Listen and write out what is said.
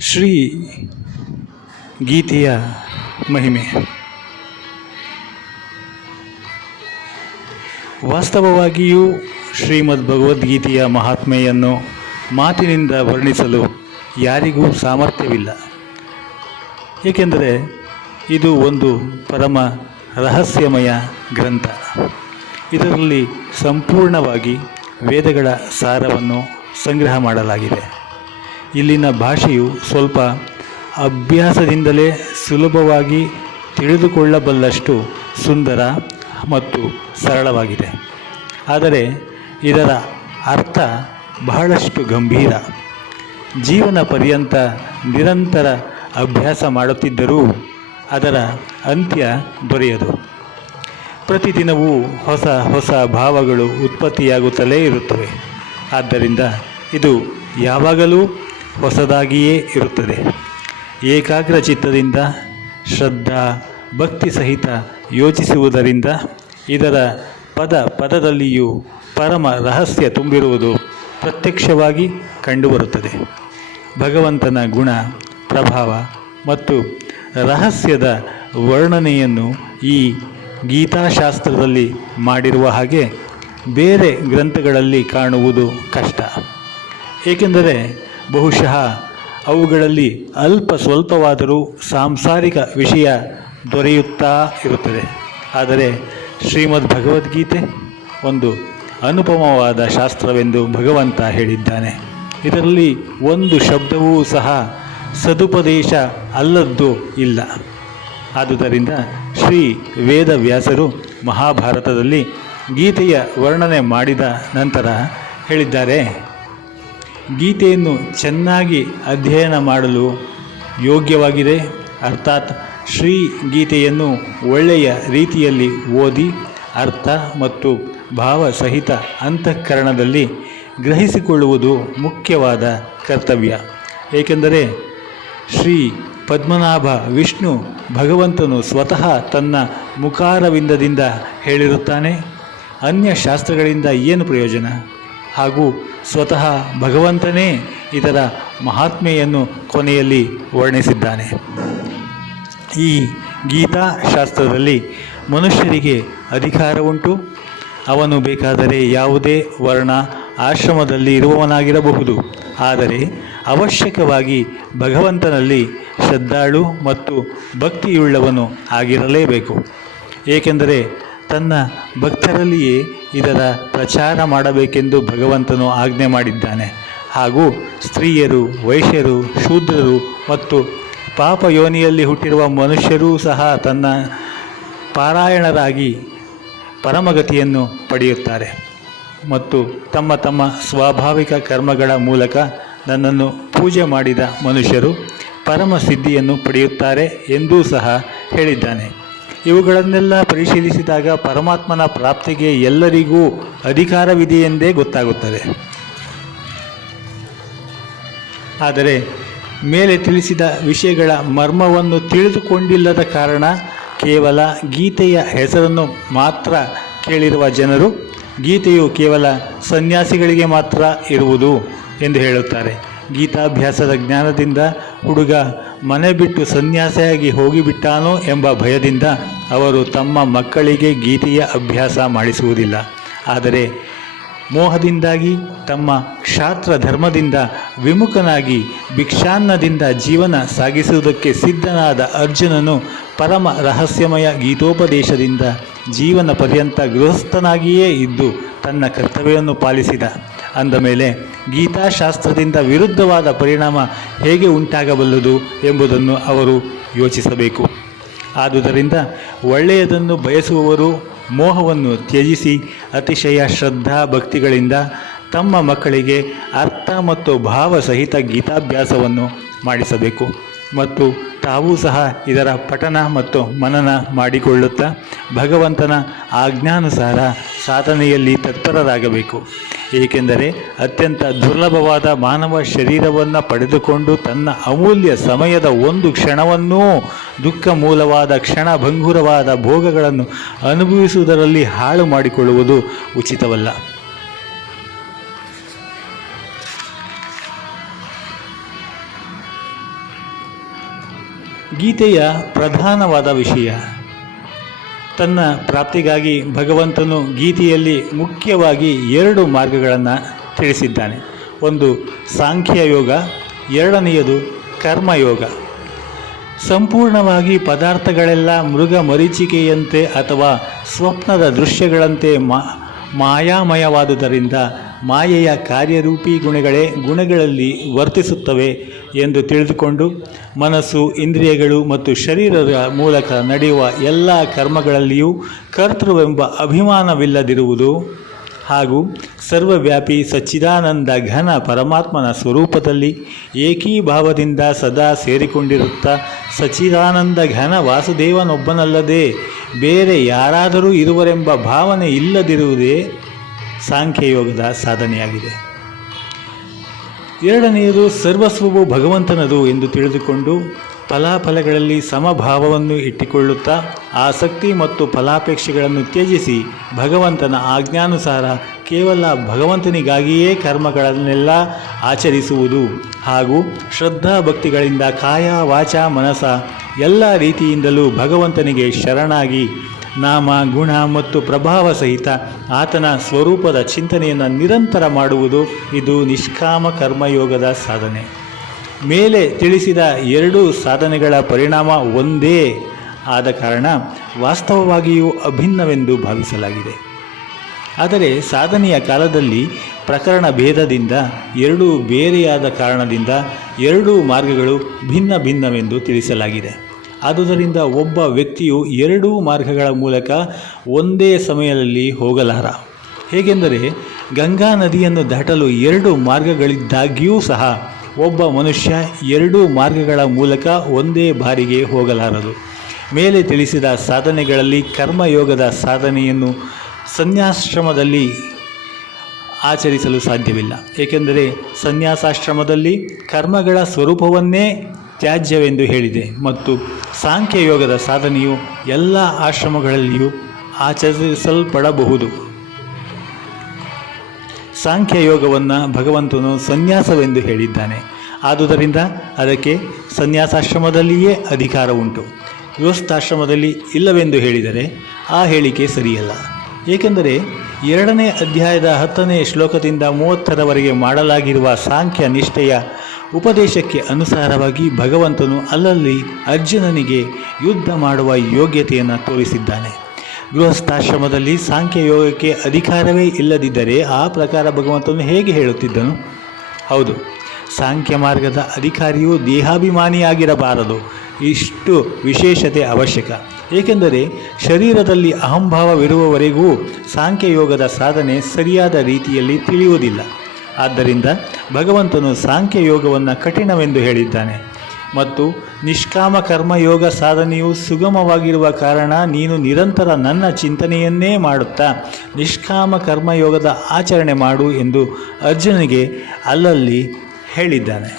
ಶ್ರೀ ಗೀತೆಯ ಮಹಿಮೆ. ವಾಸ್ತವವಾಗಿಯೂ ಶ್ರೀಮದ್ ಭಗವದ್ಗೀತೆಯ ಮಹಾತ್ಮೆಯನ್ನು ಮಾತಿನಿಂದ ವರ್ಣಿಸಲು ಯಾರಿಗೂ ಸಾಮರ್ಥ್ಯವಿಲ್ಲ. ಏಕೆಂದರೆ ಇದು ಒಂದು ಪರಮ ರಹಸ್ಯಮಯ ಗ್ರಂಥ. ಇದರಲ್ಲಿ ಸಂಪೂರ್ಣವಾಗಿ ವೇದಗಳ ಸಾರವನ್ನು ಸಂಗ್ರಹ ಮಾಡಲಾಗಿದೆ. ಇಲ್ಲಿನ ಭಾಷೆಯು ಸ್ವಲ್ಪ ಅಭ್ಯಾಸದಿಂದಲೇ ಸುಲಭವಾಗಿ ತಿಳಿದುಕೊಳ್ಳಬಲ್ಲಷ್ಟು ಸುಂದರ ಮತ್ತು ಸರಳವಾಗಿದೆ. ಆದರೆ ಇದರ ಅರ್ಥ ಬಹಳಷ್ಟು ಗಂಭೀರ. ಜೀವನ ಪರ್ಯಂತ ನಿರಂತರ ಅಭ್ಯಾಸ ಮಾಡುತ್ತಿದ್ದರೂ ಅದರ ಅಂತ್ಯ ದೊರೆಯದು. ಪ್ರತಿದಿನವೂ ಹೊಸ ಹೊಸ ಭಾವಗಳು ಉತ್ಪತ್ತಿಯಾಗುತ್ತಲೇ ಇರುತ್ತವೆ. ಆದ್ದರಿಂದ ಇದು ಯಾವಾಗಲೂ ಹೊಸದಾಗಿಯೇ ಇರುತ್ತದೆ. ಏಕಾಗ್ರ ಚಿತ್ತದಿಂದ ಶ್ರದ್ಧಾ ಭಕ್ತಿ ಸಹಿತ ಯೋಚಿಸುವುದರಿಂದ ಇದರ ಪದದಲ್ಲಿಯೂ ಪರಮ ರಹಸ್ಯ ತುಂಬಿರುವುದು ಪ್ರತ್ಯಕ್ಷವಾಗಿ ಕಂಡುಬರುತ್ತದೆ. ಭಗವಂತನ ಗುಣ, ಪ್ರಭಾವ ಮತ್ತು ರಹಸ್ಯದ ವರ್ಣನೆಯನ್ನು ಈ ಗೀತಾಶಾಸ್ತ್ರದಲ್ಲಿ ಮಾಡಿರುವ ಹಾಗೆ ಬೇರೆ ಗ್ರಂಥಗಳಲ್ಲಿ ಕಾಣುವುದು ಕಷ್ಟ. ಏಕೆಂದರೆ ಬಹುಶಃ ಅವುಗಳಲ್ಲಿ ಅಲ್ಪ ಸ್ವಲ್ಪವಾದರೂ ಸಾಂಸಾರಿಕ ವಿಷಯ ದೊರೆಯುತ್ತಾ ಇರುತ್ತದೆ. ಆದರೆ ಶ್ರೀಮದ್ ಭಗವದ್ಗೀತೆ ಒಂದು ಅನುಪಮವಾದ ಶಾಸ್ತ್ರವೆಂದು ಭಗವಂತ ಹೇಳಿದ್ದಾನೆ. ಇದರಲ್ಲಿ ಒಂದು ಶಬ್ದವೂ ಸಹ ಸದುಪದೇಶ ಅಲ್ಲದ್ದು ಇಲ್ಲ. ಆದುದರಿಂದ ಶ್ರೀ ವೇದವ್ಯಾಸರು ಮಹಾಭಾರತದಲ್ಲಿ ಗೀತೆಯ ವರ್ಣನೆ ಮಾಡಿದ ನಂತರ ಹೇಳಿದ್ದಾರೆ, ಗೀತೆಯನ್ನು ಚೆನ್ನಾಗಿ ಅಧ್ಯಯನ ಮಾಡಲು ಯೋಗ್ಯವಾಗಿದೆ. ಅರ್ಥಾತ್ ಶ್ರೀ ಗೀತೆಯನ್ನು ಒಳ್ಳೆಯ ರೀತಿಯಲ್ಲಿ ಓದಿ ಅರ್ಥ ಮತ್ತು ಭಾವ ಸಹಿತ ಅಂತಃಕರಣದಲ್ಲಿ ಗ್ರಹಿಸಿಕೊಳ್ಳುವುದು ಮುಖ್ಯವಾದ ಕರ್ತವ್ಯ. ಏಕೆಂದರೆ ಶ್ರೀ ಪದ್ಮನಾಭ ವಿಷ್ಣು ಭಗವಂತನು ಸ್ವತಃ ತನ್ನ ಮುಖಾರವಿಂದದಿಂದ ಹೇಳಿರುತ್ತಾನೆ, ಅನ್ಯ ಶಾಸ್ತ್ರಗಳಿಂದ ಏನು ಪ್ರಯೋಜನ? ಹಾಗೂ ಸ್ವತಃ ಭಗವಂತನೇ ಇದರ ಮಹಾತ್ಮೆಯನ್ನು ಕೊನೆಯಲ್ಲಿ ವರ್ಣಿಸಿದ್ದಾನೆ. ಈ ಗೀತಾಶಾಸ್ತ್ರದಲ್ಲಿ ಮನುಷ್ಯರಿಗೆ ಅಧಿಕಾರ ಉಂಟು. ಅವನು ಬೇಕಾದರೆ ಯಾವುದೇ ವರ್ಣ ಆಶ್ರಮದಲ್ಲಿ ಇರುವವನಾಗಿರಬಹುದು. ಆದರೆ ಅವಶ್ಯಕವಾಗಿ ಭಗವಂತನಲ್ಲಿ ಶ್ರದ್ಧಾಳು ಮತ್ತು ಭಕ್ತಿಯುಳ್ಳವನು ಆಗಿರಲೇಬೇಕು. ಏಕೆಂದರೆ ತನ್ನ ಭಕ್ತರಲ್ಲಿಯೇ ಇದರ ಪ್ರಚಾರ ಮಾಡಬೇಕೆಂದು ಭಗವಂತನು ಆಜ್ಞೆ ಮಾಡಿದ್ದಾನೆ. ಹಾಗೂ ಸ್ತ್ರೀಯರು, ವೈಶ್ಯರು, ಶೂದ್ರರು ಮತ್ತು ಪಾಪ ಯೋನಿಯಲ್ಲಿ ಹುಟ್ಟಿರುವ ಮನುಷ್ಯರೂ ಸಹ ತನ್ನ ಪಾರಾಯಣರಾಗಿ ಪರಮಗತಿಯನ್ನು ಪಡೆಯುತ್ತಾರೆ ಮತ್ತು ತಮ್ಮ ತಮ್ಮ ಸ್ವಾಭಾವಿಕ ಕರ್ಮಗಳ ಮೂಲಕ ನನ್ನನ್ನು ಪೂಜೆ ಮಾಡಿದ ಮನುಷ್ಯರು ಪರಮ ಸಿದ್ಧಿಯನ್ನು ಪಡೆಯುತ್ತಾರೆ ಎಂದೂ ಸಹ ಹೇಳಿದ್ದಾನೆ. ಇವುಗಳನ್ನೆಲ್ಲ ಪರಿಶೀಲಿಸಿದಾಗ ಪರಮಾತ್ಮನ ಪ್ರಾಪ್ತಿಗೆ ಎಲ್ಲರಿಗೂ ಅಧಿಕಾರವಿದೆಯೆಂದೇ ಗೊತ್ತಾಗುತ್ತದೆ. ಆದರೆ ಮೇಲೆ ತಿಳಿಸಿದ ವಿಷಯಗಳ ಮರ್ಮವನ್ನು ತಿಳಿದುಕೊಂಡಿಲ್ಲದ ಕಾರಣ ಕೇವಲ ಗೀತೆಯ ಹೆಸರನ್ನು ಮಾತ್ರ ಕೇಳಿರುವ ಜನರು ಗೀತೆಯು ಕೇವಲ ಸನ್ಯಾಸಿಗಳಿಗೆ ಮಾತ್ರ ಇರುವುದು ಎಂದು ಹೇಳುತ್ತಾರೆ. ಗೀತಾಭ್ಯಾಸದ ಜ್ಞಾನದಿಂದ ಹುಡುಗ ಮನೆ ಬಿಟ್ಟು ಸನ್ಯಾಸಿಯಾಗಿ ಹೋಗಿಬಿಟ್ಟಾನೋ ಎಂಬ ಭಯದಿಂದ ಅವರು ತಮ್ಮ ಮಕ್ಕಳಿಗೆ ಗೀತೆಯ ಅಭ್ಯಾಸ ಮಾಡಿಸುವುದಿಲ್ಲ. ಆದರೆ ಮೋಹದಿಂದಾಗಿ ತಮ್ಮ ಕ್ಷಾತ್ರ ಧರ್ಮದಿಂದ ವಿಮುಖನಾಗಿ ಭಿಕ್ಷಾನ್ನದಿಂದ ಜೀವನ ಸಾಗಿಸುವುದಕ್ಕೆ ಸಿದ್ಧನಾದ ಅರ್ಜುನನು ಪರಮ ರಹಸ್ಯಮಯ ಗೀತೋಪದೇಶದಿಂದ ಜೀವನ ಪರ್ಯಂತ ಗೃಹಸ್ಥನಾಗಿಯೇ ಇದ್ದು ತನ್ನ ಕರ್ತವ್ಯವನ್ನು ಪಾಲಿಸಿದ. ಅಂದ ಮೇಲೆ ಗೀತಾಶಾಸ್ತ್ರದಿಂದ ವಿರುದ್ಧವಾದ ಪರಿಣಾಮ ಹೇಗೆ ಉಂಟಾಗಬಲ್ಲದು ಎಂಬುದನ್ನು ಅವರು ಯೋಚಿಸಬೇಕು. ಆದುದರಿಂದ ಒಳ್ಳೆಯದನ್ನು ಬಯಸುವವರು ಮೋಹವನ್ನು ತ್ಯಜಿಸಿ ಅತಿಶಯ ಶ್ರದ್ಧಾ ಭಕ್ತಿಗಳಿಂದ ತಮ್ಮ ಮಕ್ಕಳಿಗೆ ಅರ್ಥ ಮತ್ತು ಭಾವ ಸಹಿತ ಗೀತಾಭ್ಯಾಸವನ್ನು ಮಾಡಿಸಬೇಕು ಮತ್ತು ತಾವೂ ಸಹ ಇದರ ಪಠನ ಮತ್ತು ಮನನ ಮಾಡಿಕೊಳ್ಳುತ್ತಾ ಭಗವಂತನ ಆಜ್ಞಾನುಸಾರ ಸಾಧನೆಯಲ್ಲಿ ತತ್ಪರರಾಗಬೇಕು. ಏಕೆಂದರೆ ಅತ್ಯಂತ ದುರ್ಲಭವಾದ ಮಾನವ ಶರೀರವನ್ನು ಪಡೆದುಕೊಂಡು ತನ್ನ ಅಮೂಲ್ಯ ಸಮಯದ ಒಂದು ಕ್ಷಣವನ್ನೂ ದುಃಖ ಮೂಲವಾದ ಕ್ಷಣಭಂಗುರವಾದ ಭೋಗಗಳನ್ನು ಅನುಭವಿಸುವುದರಲ್ಲಿ ಹಾಳು ಮಾಡಿಕೊಳ್ಳುವುದು ಉಚಿತವಲ್ಲ. ಗೀತೆಯ ಪ್ರಧಾನವಾದ ವಿಷಯ. ತನ್ನ ಪ್ರಾಪ್ತಿಗಾಗಿ ಭಗವಂತನು ಗೀತೆಯಲ್ಲಿ ಮುಖ್ಯವಾಗಿ 2 ಮಾರ್ಗಗಳನ್ನು ತಿಳಿಸಿದ್ದಾನೆ. ಒಂದು ಸಾಂಖ್ಯಯೋಗ, ಎರಡನೆಯದು ಕರ್ಮಯೋಗ. ಸಂಪೂರ್ಣವಾಗಿ ಪದಾರ್ಥಗಳೆಲ್ಲ ಮೃಗ ಮರೀಚಿಕೆಯಂತೆ ಅಥವಾ ಸ್ವಪ್ನದ ದೃಶ್ಯಗಳಂತೆ ಮಾಯಾಮಯವಾದುದರಿಂದ ಮಾಯೆಯ ಕಾರ್ಯರೂಪಿ ಗುಣಗಳಲ್ಲಿ ವರ್ತಿಸುತ್ತವೆ ಎಂದು ತಿಳಿದುಕೊಂಡು ಮನಸ್ಸು, ಇಂದ್ರಿಯಗಳು ಮತ್ತು ಶರೀರದ ಮೂಲಕ ನಡೆಯುವ ಎಲ್ಲ ಕರ್ಮಗಳಲ್ಲಿಯೂ ಕರ್ತೃವೆಂಬ ಅಭಿಮಾನವಿಲ್ಲದಿರುವುದು ಹಾಗೂ ಸರ್ವವ್ಯಾಪಿ ಸಚ್ಚಿದಾನಂದ ಘನ ಪರಮಾತ್ಮನ ಸ್ವರೂಪದಲ್ಲಿ ಏಕೀಭಾವದಿಂದ ಸದಾ ಸೇರಿಕೊಂಡಿರುತ್ತಾ ಸಚ್ಚಿದಾನಂದ ಘನ ವಾಸುದೇವನೊಬ್ಬನಲ್ಲದೆ ಬೇರೆ ಯಾರಾದರೂ ಇರುವರೆಂಬ ಭಾವನೆ ಇಲ್ಲದಿರುವುದೇ ಸಾಂಖ್ಯಯೋಗದ ಸಾಧನೆಯಾಗಿದೆ. ಎರಡನೆಯದು ಸರ್ವಸ್ವವು ಭಗವಂತನದು ಎಂದು ತಿಳಿದುಕೊಂಡು ಫಲಾಫಲಗಳಲ್ಲಿ ಸಮಭಾವವನ್ನು ಇಟ್ಟುಕೊಳ್ಳುತ್ತಾ ಆಸಕ್ತಿ ಮತ್ತು ಫಲಾಪೇಕ್ಷೆಗಳನ್ನು ತ್ಯಜಿಸಿ ಭಗವಂತನ ಆಜ್ಞಾನುಸಾರ ಕೇವಲ ಭಗವಂತನಿಗಾಗಿಯೇ ಕರ್ಮಗಳನ್ನೆಲ್ಲ ಆಚರಿಸುವುದು ಹಾಗೂ ಶ್ರದ್ಧಾಭಕ್ತಿಗಳಿಂದ ಕಾಯ ವಾಚ ಮನಸ ಎಲ್ಲ ರೀತಿಯಿಂದಲೂ ಭಗವಂತನಿಗೆ ಶರಣಾಗಿ ನಾಮ ಗುಣ ಮತ್ತು ಪ್ರಭಾವ ಸಹಿತ ಆತನ ಸ್ವರೂಪದ ಚಿಂತನೆಯನ್ನು ನಿರಂತರ ಮಾಡುವುದು ಇದು ನಿಷ್ಕಾಮ ಕರ್ಮಯೋಗದ ಸಾಧನೆ. ಮೇಲೆ ತಿಳಿಸಿದ 2 ಸಾಧನೆಗಳ ಪರಿಣಾಮ ಒಂದೇ ಆದ ಕಾರಣ ವಾಸ್ತವವಾಗಿಯೂ ಅಭಿನ್ನವೆಂದು ಭಾವಿಸಲಾಗಿದೆ. ಆದರೆ ಸಾಧನೆಯ ಕಾಲದಲ್ಲಿ ಪ್ರಕರಣ ಭೇದದಿಂದ 2 ಬೇರೆಯಾದ ಕಾರಣದಿಂದ 2 ಮಾರ್ಗಗಳು ಭಿನ್ನವೆಂದು ತಿಳಿಸಲಾಗಿದೆ. ಆದುದರಿಂದ ಒಬ್ಬ ವ್ಯಕ್ತಿಯು 2 ಮಾರ್ಗಗಳ ಮೂಲಕ ಒಂದೇ ಸಮಯದಲ್ಲಿ ಹೋಗಲಾರ. ಹೇಗೆಂದರೆ ಗಂಗಾ ನದಿಯನ್ನು ದಾಟಲು 2 ಮಾರ್ಗಗಳಿದ್ದಾಗ್ಯೂ ಸಹ ಒಬ್ಬ ಮನುಷ್ಯ 2 ಮಾರ್ಗಗಳ ಮೂಲಕ ಒಂದೇ ಬಾರಿಗೆ ಹೋಗಲಾರದು. ಮೇಲೆ ತಿಳಿಸಿದ ಸಾಧನೆಗಳಲ್ಲಿ ಕರ್ಮಯೋಗದ ಸಾಧನೆಯನ್ನು ಸನ್ಯಾಸಾಶ್ರಮದಲ್ಲಿ ಆಚರಿಸಲು ಸಾಧ್ಯವಿಲ್ಲ. ಏಕೆಂದರೆ ಸನ್ಯಾಸಾಶ್ರಮದಲ್ಲಿ ಕರ್ಮಗಳ ಸ್ವರೂಪವನ್ನೇ ತ್ಯಾಜ್ಯವೆಂದು ಹೇಳಿದೆ ಮತ್ತು ಸಾಂಖ್ಯಯೋಗದ ಸಾಧನೆಯು ಎಲ್ಲ ಆಶ್ರಮಗಳಲ್ಲಿಯೂ ಆಚರಿಸಲ್ಪಡಬಹುದು. ಸಾಂಖ್ಯಯೋಗವನ್ನು ಭಗವಂತನು ಸನ್ಯಾಸವೆಂದು ಹೇಳಿದ್ದಾನೆ. ಆದುದರಿಂದ ಅದಕ್ಕೆ ಸನ್ಯಾಸಾಶ್ರಮದಲ್ಲಿಯೇ ಅಧಿಕಾರ ಉಂಟು. ಗೃಹಸ್ಥಾಶ್ರಮದಲ್ಲಿ ಇಲ್ಲವೆಂದು ಹೇಳಿದರೆ ಆ ಹೇಳಿಕೆ ಸರಿಯಲ್ಲ. ಏಕೆಂದರೆ 2ನೇ ಅಧ್ಯಾಯದ 10ನೇ ಶ್ಲೋಕದಿಂದ 30ರವರೆಗೆ ಮಾಡಲಾಗಿರುವ ಸಾಂಖ್ಯ ನಿಷ್ಠೆಯ ಉಪದೇಶಕ್ಕೆ ಅನುಸಾರವಾಗಿ ಭಗವಂತನು ಅಲ್ಲಲ್ಲಿ ಅರ್ಜುನನಿಗೆ ಯುದ್ಧ ಮಾಡುವ ಯೋಗ್ಯತೆಯನ್ನು ತೋರಿಸಿದ್ದಾನೆ. ಗೃಹಸ್ಥಾಶ್ರಮದಲ್ಲಿ ಸಾಂಖ್ಯಯೋಗಕ್ಕೆ ಅಧಿಕಾರವೇ ಇಲ್ಲದಿದ್ದರೆ ಆ ಪ್ರಕಾರ ಭಗವಂತನು ಹೇಗೆ ಹೇಳುತ್ತಿದ್ದನು? ಹೌದು, ಸಾಂಖ್ಯ ಮಾರ್ಗದ ಅಧಿಕಾರಿಯು ದೇಹಾಭಿಮಾನಿಯಾಗಿರಬಾರದು. ಇಷ್ಟು ವಿಶೇಷತೆ ಅವಶ್ಯಕ. ಏಕೆಂದರೆ ಶರೀರದಲ್ಲಿ ಅಹಂಭಾವವಿರುವವರೆಗೂ ಸಾಂಖ್ಯಯೋಗದ ಸಾಧನೆ ಸರಿಯಾದ ರೀತಿಯಲ್ಲಿ ತಿಳಿಯುವುದಿಲ್ಲ. ಆದ್ದರಿಂದ ಭಗವಂತನು ಸಾಂಖ್ಯಯೋಗವನ್ನು ಕಠಿಣವೆಂದು ಹೇಳಿದ್ದಾನೆ ಮತ್ತು ನಿಷ್ಕಾಮ ಕರ್ಮಯೋಗ ಸಾಧನೆಯು ಸುಗಮವಾಗಿರುವ ಕಾರಣ ನೀನು ನಿರಂತರ ನನ್ನ ಚಿಂತನೆಯನ್ನೇ ಮಾಡುತ್ತಾ ನಿಷ್ಕಾಮ ಕರ್ಮಯೋಗದ ಆಚರಣೆ ಮಾಡು ಎಂದು ಅರ್ಜುನನಿಗೆ ಅಲ್ಲಲ್ಲಿ ಹೇಳಿದ್ದಾನೆ.